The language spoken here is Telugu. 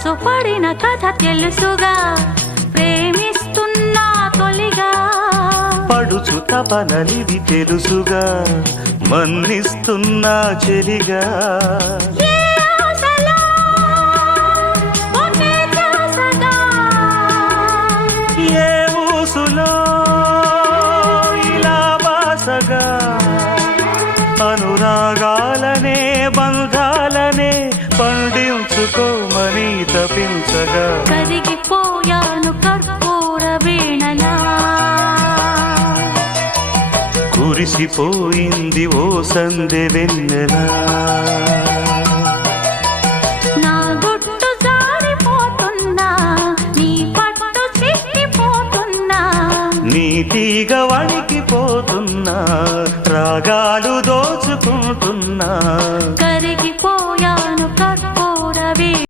మనసు పడిన కథ తెలుసుగా, ప్రేమిస్తున్నా తొలిగా. పడుచు తపనలిది తెలుసుగా, మన్నిస్తున్నా చెలిగా. ఏ ఊసులో ఇలా బాసగా, అనురాగాలనే బంధాలనే పండించుకోమని తపించగా. కరిగిపోయాను కర్పూర వీణలా, కురిసిపోయింది ఓ సందె వెన్నెలా. నా గుట్టు జారిపోతున్నా, నీ పట్టు చిక్కిపోతున్నా, నీ తీగ వణికిపోతున్నా, రాగాలు దోచుకుంటున్నా.